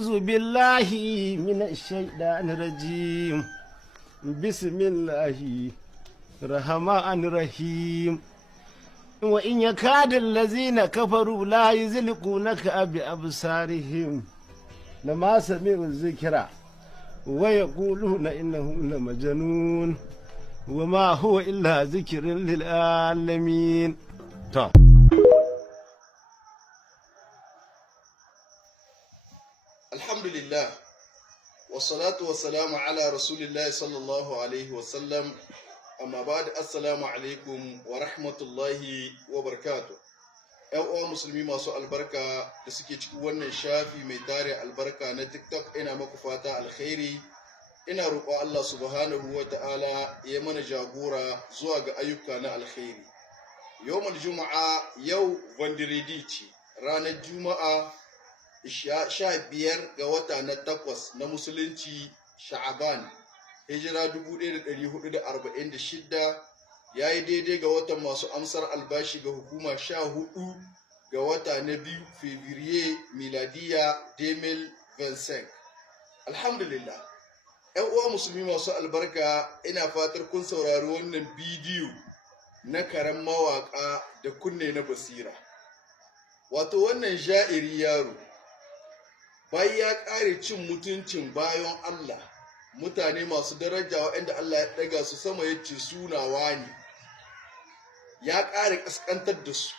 أعوذ بالله من الشيطان الرجيم بسم الله الرحمن الرحيم وإن يكاد الذين كفروا لا يزلقونك بأبصارهم لما سمعوا الذكر ويقولون إنه لمجنون وما هو إلا ذكر للعالمين. Alhamdulillah, wassalatu wassalamu ala rasulillahi sallallahu alaihi wasallam, amma ba da assalamu alaikum wa rahmatullahi wa barakatuh. ‘Yan uwa musulmi masu albarka da suke cikin wannan shafi mai tare albarka na TikTok, ina maku fata alkhairi, ina roƙo Allah subhanahu wa ta'ala ya mana jagora zuwa ga ayyuka na alkhairi. Yawmal Juma'a yau Vandiredi ce, ranar Juma'a 15 ga wata na 8 na musulunci Sha'aban, hijira 1446, ya yi daidai ga watan masu amsar albashi ga hukuma 14 ga wata na 2 Fabrairu miladiya 2025. Alhamdulillah, ‘yan uwa musulmi masu albarka, ina fatar kun saurari wannan bidiyo na karen mawaƙa da kunne na basira. Wato wannan ja'iri yaro bayan ya ƙare cin mutuncin bayan Allah, mutane masu daraja waɗanda Allah ya ɗaga su sama ya ce sunawa ne, ya ƙare ƙasƙantar da su,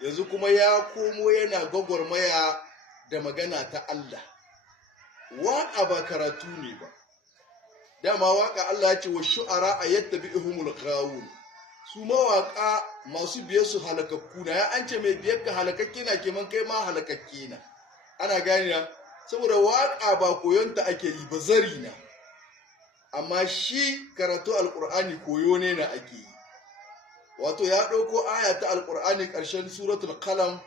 yanzu kuma ya komo yana gwagwarmaya da magana ta Allah. Waƙa ba karatu ne ba, dama waƙa Allah ya ce wa shu'ara a yattabi'uhumul ghawun, su mawaƙa masu biye su halakakku na, ya an ce mai biyar ka halakakke na keman kai ma halakakke na. Ana gani na, saboda waƙa ba koyonta ake yi ba, zari na, amma shi karatu alƙur'ani koyo ne na ake yi. Wato ya ɗauko aya ta alƙur'ani ƙarshen suratul qalam,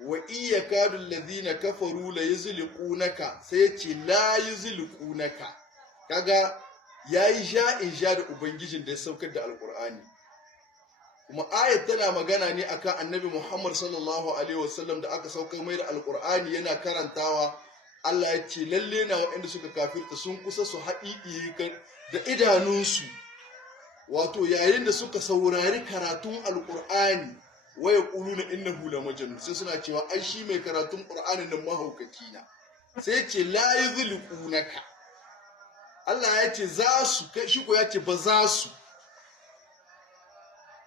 wa iya kadul ladhina kafaru la yuzliqunaka, sai yace la yuzliqunaka, kaga yayi ja'in ja da ubangijin da ya saukar da alƙur'ani. Kuma ayat tana magana ne akan annabi Muhammad sallallahu alaihi wasallam da aka saukar mai da alkur'ani yana karantawa. Allah ya ce lalle na waɗanda suka kafirta sun kusa su haɗiɗi da idanunsu, wato yayin da suka saurari karatun alkur'ani, wa yaquluna innahu lamajnun, sai suna cewa ai shi mai karatun qur'anin nan mahaukaci na. Sai ya ce la yuzliqunaka, Allah ya ce za su, shi ko ya ce ba za su.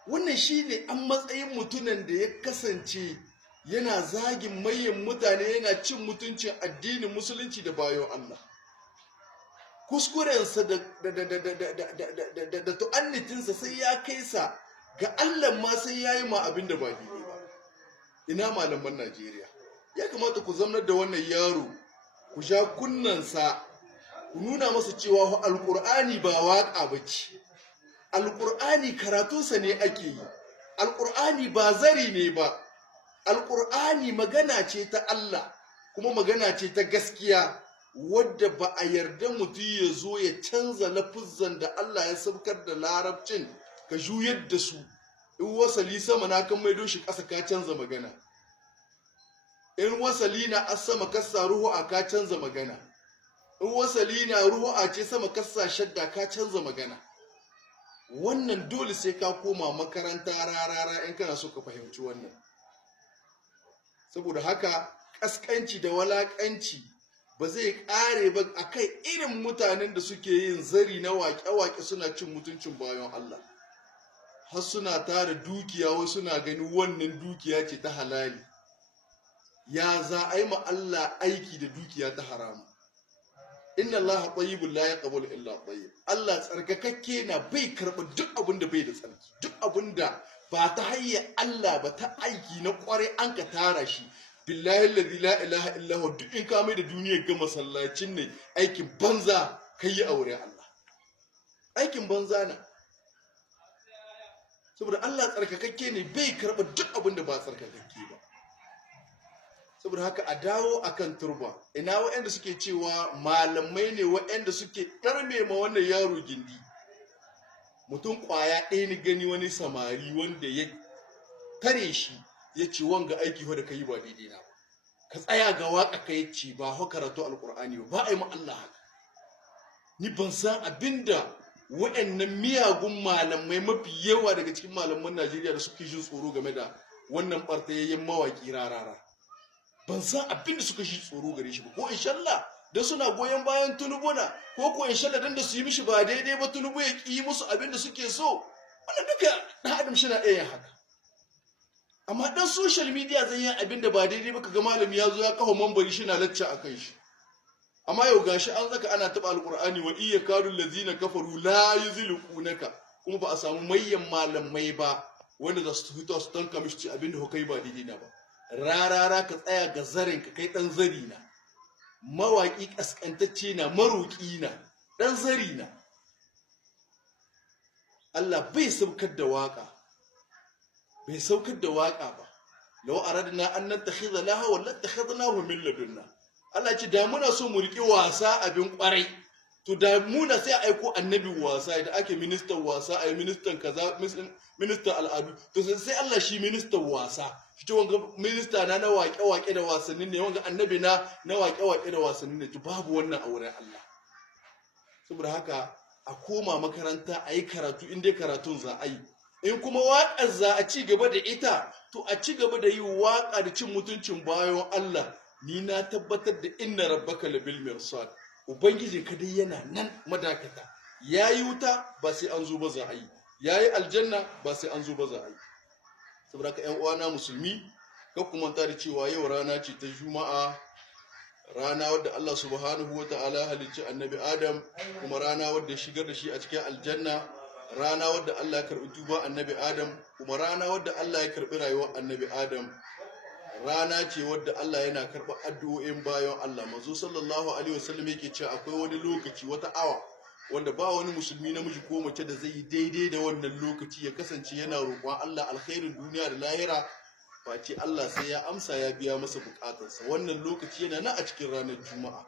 Wannan shi ne an matsayin mutumin da ya kasance yana zagin mayan mutane, yana cin mutuncin addinin musulunci da bayan Allah. Kuskurensa da tu'annitinsa sai ya kai sa ga Allah ma sai ya yi ma abin da ba daidai ba. Ina malaman Najeriya, ya kamata ku zamanar da wannan yaro, ku sha kunnansa, ku nuna masa cewa alƙur'ani ba waƙa ba ce. Alƙur'ani karatunsa ne ake yi, alƙur'ani ba zari ne ba, alƙur'ani magana ce ta Allah, kuma magana ce ta gaskiya, wadda ba a yarda mutum ya zo ya canza lafuzzan da Allah ya saukar da larabcin ka juyar da su. In wasali sama na kan maido shi ƙasa ka canza magana, in wasali na asama kassa ruhu a ka canza magana, in wasali na ruhu a ce sama kassa shadda ka canza magana. Wannan dole sai ka koma makaranta rarara in kana so ka fahimci wannan. Saboda haka ƙasƙanci da walaƙanci ba zai ƙare ba akai irin mutanen da suke yin zari na waƙe-waƙe suna cin mutuncin bayan Allah, har suna tara dukiya, wasu suna gani wannan dukiya ce ta halali. Ya za a yi ma Allah aiki da dukiya ta haramu? Inna Allah tayyibun la yaqbalu illa tayyib. Allah tsarkakakke na, bai karɓa duk abin da bai da tsarki, duk abin da ba ta hanyar Allah ba, ta aiki na ƙwarai an ka tara shi. Billahi alladhi la ilaha illa huwa, duk in ka mai da duniyar ga masallacin ne aikin banza kai yi aure Allah, aikin banza na. Saboda Allah tsarkakakke ne, bai karɓa duk abin da ba tsarkakakke ba. Saboda haka a dawo akan turba. Ina waɗanda suke cewa malamai ne waɗanda suke ɗarme ma wannan yaro gindi. Mutum ƙwaya ɗaya ni gani, wani samari wanda ya tare shi ya ce wanga aiki fa da kai ba daidai na ba, ka tsaya ga waka ka yace ba ho karatu alqur'ani ba ai mu Allah haka ni ban san abinda waɗannan miyagun malamai mafi yawa daga cikin malaman Najeriya da suke jin tsoro game da wannan bartayayyen mawaki rarara ban san abinda suka shi tsoro gare shi ba ko insha Allah dan suna goyen bayan Tinubu na ko insha Allah dan da su yi mishi ba daidai ba Tinubu ya ki musu abinda suke so wannan duka dan adam shi na iya haka amma dan social media zai yi abinda ba daidai ba kaga malami ya zo ya kafa mambari shi na lacca akan shi amma yau gashi an zaka ana taba alqur'ani wa iya kadul ladzina kafaru la yuzliqunaka kuma ba a samu mayyan malamai ba wanda za su fito su tanka mishi abinda hukai ba daidai na ba rarara ka tsaya ga zarin ka kai dan zari na mawaki kaskantacce na maroki na dan zari na Allah bai saukar da waka ba law aradna an nattakhidha laha wa lattakhadnahu min ladunna Allah ce da muna so mu riƙe wasa abin ƙwarai to da muna sai a aiko annabi wasa idan ake ministan wasa ai ministan kaza ministan al'adu to sai Allah shi ministan wasa shi ce wanga minista na waƙe-waƙe da wasanni ne wanga annabi na waƙe-waƙe da wasanni ne to babu wannan a wurin Allah saboda haka a koma makaranta a yi karatu in dai karatun za a yi in kuma waƙar za a ci gaba da ita to a ci gaba da yi waƙa da cin mutuncin bayan Allah ni na tabbatar da inna rabbaka labil mirsad ubangiji ka dai yana nan madakata yayi wuta ba sai an zo ba za a yi yayi aljanna ba sai an zo ba za a yi saboda ka ƴan uwana musulmi ka kuma ta da cewa yau rana ce ta juma'a rana wadda Allah subhanahu wataala halicci annabi Adam kuma rana wadda shigar da shi a cikin aljanna rana wadda Allah ya karbi tuba annabi Adam kuma rana wadda Allah ya karbi rayuwar annabi Adam rana ce wadda Allah yana karɓar addu'o'in bayan Allah manzo sallallahu alaihi wasallam yake cewa akwai wani lokaci wata awa wanda ba wani musulmi namiji ko mace da zai yi daidai da wannan lokaci ya kasance yana roƙon Allah alkhairin duniya da lahira face Allah sai ya amsa ya biya masa bukatarsa wannan lokaci yana nan a cikin ranar juma'a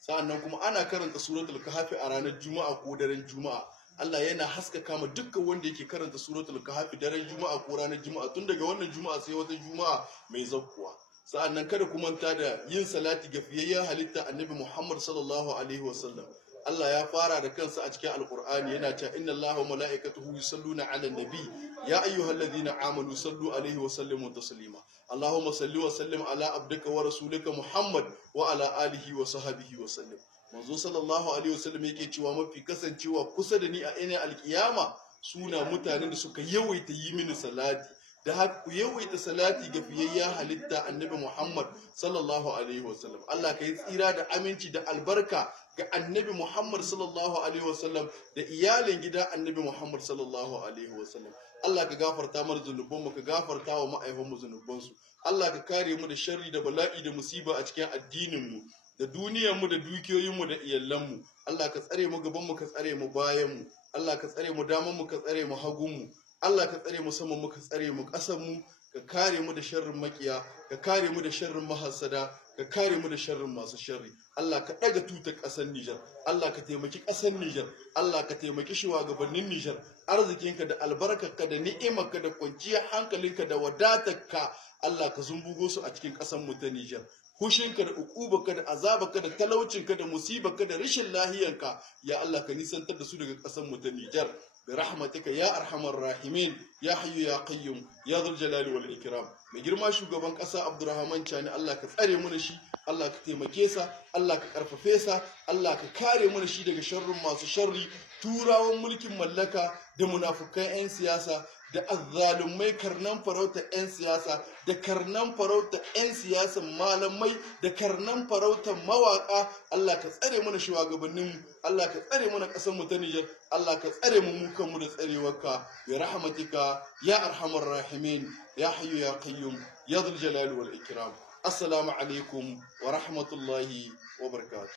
sa'annan kuma ana karanta suratul kahfi a ranar juma'a ko daren juma'a Allah yana haskaka ma dukkan wanda yake karanta suratul kahfi daren juma'a ko ranar juma'a tun daga wannan juma'a sai wata juma'a mai zakkuwa sa'annan kada ku manta da yin salati ga fiyayyen halitta annabi Muhammad sallallahu alaihi wasallam Allah ya fara da kansa a cikin alqur'ani yana cewa inna Allaha wa mala'ikatahu yusalluna 'alan nabi ya ayyuhalladhina amanu sallu alaihi wa sallimu taslima Allahumma salli wa sallim ala abdika wa rasulika Muhammad wa ala alihi wa sahbihi wa sallim manzo sallallahu alaihi wasallam yake cewa mafi kasancewa kusa da ni a ina alkiyama suna mutanen da suka yawaita yi mini salati da haka ku yawaita salati ga fiyayya halitta annabi Muhammad sallallahu alaihi wasallam Allah kai tsira da aminci da albarka ga annabi Muhammad sallallahu alaihi wasallam da iyalin gida annabi Muhammad sallallahu alaihi wasallam Allah ka gafarta mana zunubanmu ka gafarta wa ma'aifanmu zunubansu Allah ka kare mu da sharri da bala'i da musiba a cikin addinin mu da duniyarmu da dukiyoyinmu da iyalanmu Allah ka tsare mu gabanmu ka tsare mu bayanmu Allah ka tsare mu damanmu ka tsare mu hagunmu Allah ka tsare mu samanmu ka tsare mu ƙasanmu ka kare mu da sharrin makiya ka kare mu da sharrin mahassada ka kare mu da sharrin masu sharri Allah ka ɗaga tutar ƙasar Nijar Allah ka taimaki ƙasar Nijar Allah ka taimaki shugabannin Nijar arzikinka da albarkarka da ni'imarka da kwanciyar hankalinka da wadatarka Allah ka zumbugo su a cikin ƙasar mu ta Nijar hushinka da ukubarka da azabarka da talaucinka da musibarka da rashin lahiyanka ya Allah ka nisantar da su daga ƙasar mu ta Nijar bi rahmatika ya arhamar rahimin ya hayyu ya qayyum ya dhul jalali wal ikram mai girma shugaban ƙasa Abdurrahman Chani Allah ka tsare mu shi Allah ka taimake sa Allah ka karfafe sa Allah ka kare mu shi daga sharrin masu sharri turawan mulkin mallaka da munafukan 'yan siyasa da azzalumai karnan farauta 'yan siyasa da karnan farauta 'yan siyasan malamai da karnan farautar mawaka Allah ka tsare mana shugabannin Allah ka tsare mana ƙasar mu ta Niger Allah ka tsare mu kanmu da tsarewarka bi rahmatika ya arhamar rahimin ya hayyu ya qayyum ya dhul jalali wal ikram assalamu alaikum wa rahmatullahi wa barakatuh